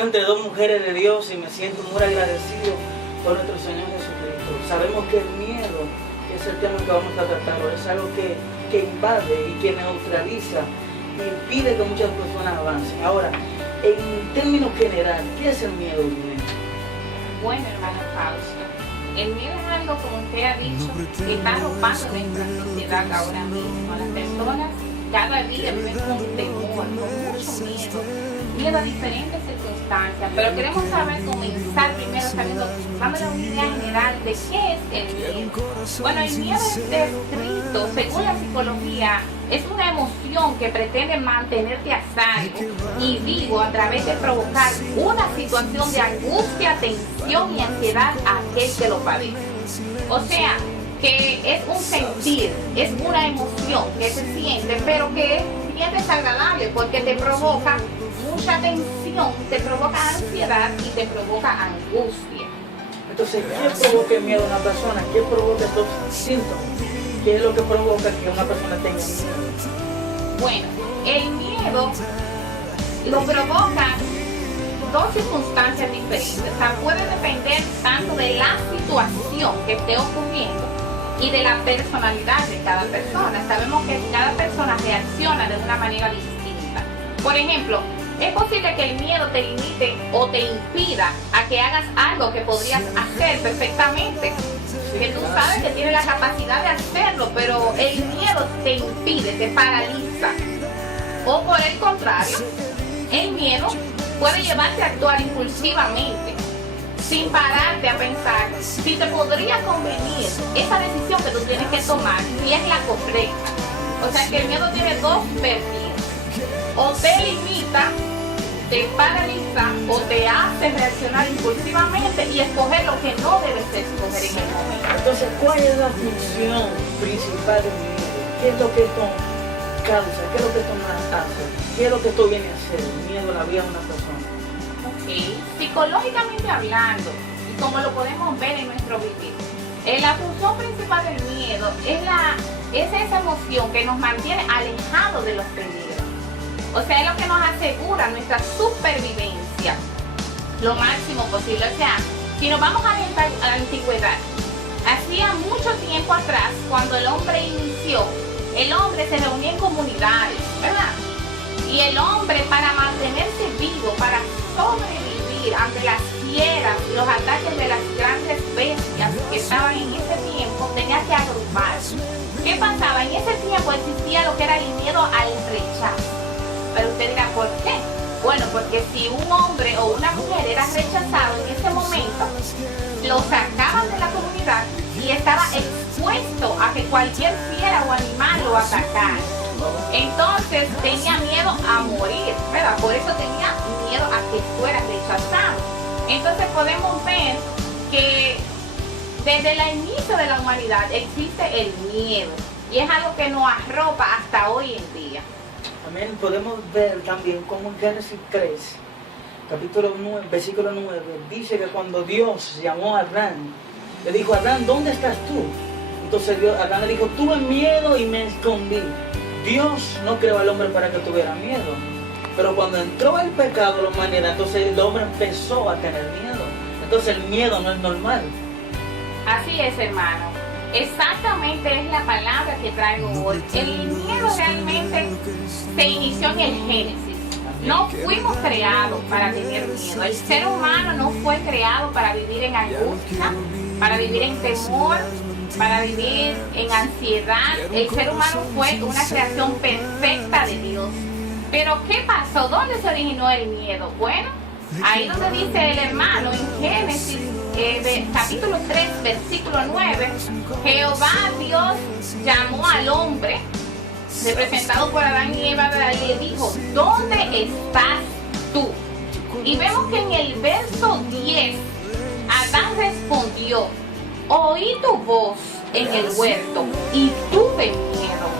Entre dos mujeres de Dios y me siento muy agradecido por nuestro Señor Jesucristo. Sabemos que el miedo, que es el tema que vamos a tratar hoy, es algo que invade y que neutraliza y impide que muchas personas avancen. Ahora, en términos generales, ¿qué es el miedo? Bueno, hermano Fausto, el miedo es algo, como usted ha dicho, que está arropando nuestra sociedad ahora mismo. Las personas cada día viven con temor, con mucho miedo a diferentes circunstancias, pero queremos comenzar primero sabiendo, dando una idea general de qué es el miedo. Bueno, el miedo es descrito, según la psicología, es una emoción que pretende mantenerte a salvo y vivo a través de provocar una situación de angustia, tensión y ansiedad a aquel que lo padece. O sea, que es un sentir, es una emoción que se siente, pero que es bien desagradable porque te provoca mucha tensión, te provoca ansiedad y te provoca angustia. Entonces, ¿qué provoca el miedo a una persona? ¿Qué provoca estos síntomas? ¿Qué es lo que provoca que una persona tenga miedo? Bueno, el miedo lo provoca dos circunstancias diferentes. O sea, puede depender tanto de la situación que esté ocurriendo y de la personalidad de cada persona. Sabemos que cada persona reacciona de una manera distinta. Por ejemplo, es posible que el miedo te limite o te impida a que hagas algo que podrías hacer perfectamente, que tú sabes que tienes la capacidad de hacerlo, pero el miedo te impide, te paraliza. O por el contrario, el miedo puede llevarte a actuar impulsivamente, sin pararte a pensar si te podría convenir esa decisión que tú tienes que tomar, si es la correcta. O sea que el miedo tiene dos vertientes: o te limita, te paraliza, o te hace reaccionar impulsivamente y escoger lo que no debes escoger en el momento. Entonces, ¿cuál es la función principal del miedo? ¿Qué es lo que esto causa? ¿Qué es lo que esto hace? ¿Qué es lo que esto viene a hacer? El miedo a la vida de una persona. Psicológicamente hablando, y como lo podemos ver en nuestro vivir, la función principal del miedo es esa emoción que nos mantiene alejados de los peligros. O sea, es lo que nos asegura nuestra supervivencia lo máximo posible. O sea, si nos vamos a la antigüedad, hacía mucho tiempo atrás, cuando el hombre inició, el hombre se reunía en comunidades, ¿verdad? Y el hombre, para mantenerse vivo, para sobrevivir ante las fieras y los ataques de las grandes bestias que estaban en ese tiempo, tenía que agruparse. ¿Qué pasaba? En ese tiempo existía lo que era el miedo al rechazo. Pero usted dirá, ¿por qué? Bueno, porque si un hombre o una mujer era rechazado en ese momento, lo sacaban de la comunidad y estaba expuesto a que cualquier fiera o animal lo atacara. Entonces tenía miedo a morir, ¿verdad? Por eso tenía miedo a que fuera rechazado. Entonces podemos ver que desde el inicio de la humanidad existe el miedo y es algo que nos arropa hasta hoy en día. También podemos ver también cómo en Génesis 3, capítulo 9, versículo 9, dice que cuando Dios llamó a Adán, le dijo: Adán, ¿dónde estás tú? Entonces Adán le dijo: tuve miedo y me escondí. Dios no creó al hombre para que tuviera miedo, pero cuando entró el pecado de la humanidad, entonces el hombre empezó a tener miedo. Entonces el miedo no es normal. Así es, hermano. Exactamente es la palabra que traigo hoy. El miedo realmente se inició en el Génesis. No fuimos creados para tener miedo. El ser humano no fue creado para vivir en angustia, para vivir en temor, para vivir en ansiedad. El ser humano fue una creación perfecta de Dios. Pero ¿qué pasó? ¿Dónde se originó el miedo? Bueno, ahí donde dice el hermano en Génesis capítulo 3, versículo 9, Jehová Dios llamó al hombre, representado por Adán y Eva, y le dijo: ¿dónde estás tú? Y vemos que en el verso 10, Adán respondió: oí tu voz en el huerto y tuve miedo,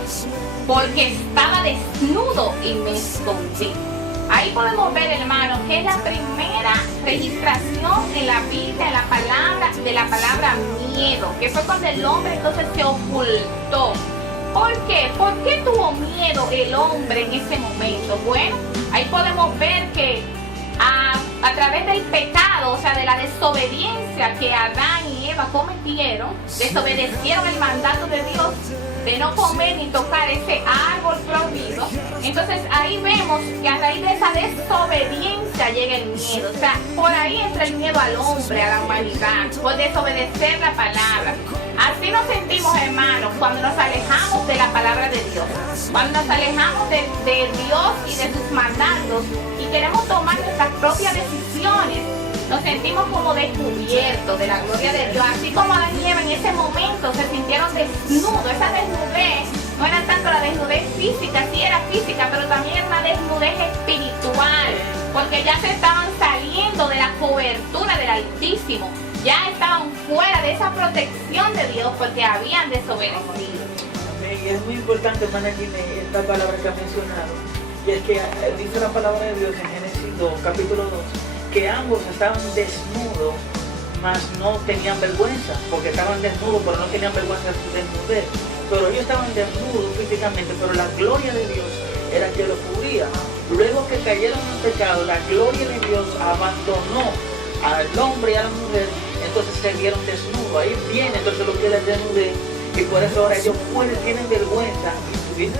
porque estaba desnudo y me escondí. Ahí podemos ver, hermano, que es la primera registración en la Biblia de la palabra miedo, que fue cuando el hombre entonces se ocultó. ¿Por qué? ¿Por qué tuvo miedo el hombre en ese momento? Bueno, ahí podemos ver que a través del pecado, o sea, de la desobediencia que Adán y Eva cometieron, desobedecieron el mandato de Dios de no comer ni tocar ese árbol prohibido. Entonces ahí vemos que a raíz de esa desobediencia llega el miedo. O sea, por ahí entra el miedo al hombre, a la humanidad, por desobedecer la palabra. Así nos sentimos, hermanos, cuando nos alejamos de la palabra de Dios, cuando nos alejamos de Dios y de sus mandatos y queremos tomar nuestras propias decisiones. Nos sentimos como descubiertos de la gloria de Dios, así como Adán y Eva en ese momento se sintieron desnudos. Esa desnudez no era tanto la desnudez física, sí era física, pero también era una desnudez espiritual, porque ya se estaban saliendo de la cobertura del Altísimo, ya estaban fuera de esa protección de Dios porque habían desobedecido. Y es muy importante, hermana Gine, esta palabra que ha mencionado, y es que dice la palabra de Dios en Génesis 2, capítulo 2, que ambos estaban desnudos, mas no tenían vergüenza, porque estaban desnudos, pero no tenían vergüenza de su desnudez. Pero ellos estaban desnudos físicamente, pero la gloria de Dios era que los cubría. Luego que cayeron en pecado, la gloria de Dios abandonó al hombre y a la mujer, entonces se vieron desnudos. Ahí viene entonces lo que es la desnudez, y por eso ahora ellos tienen vergüenza y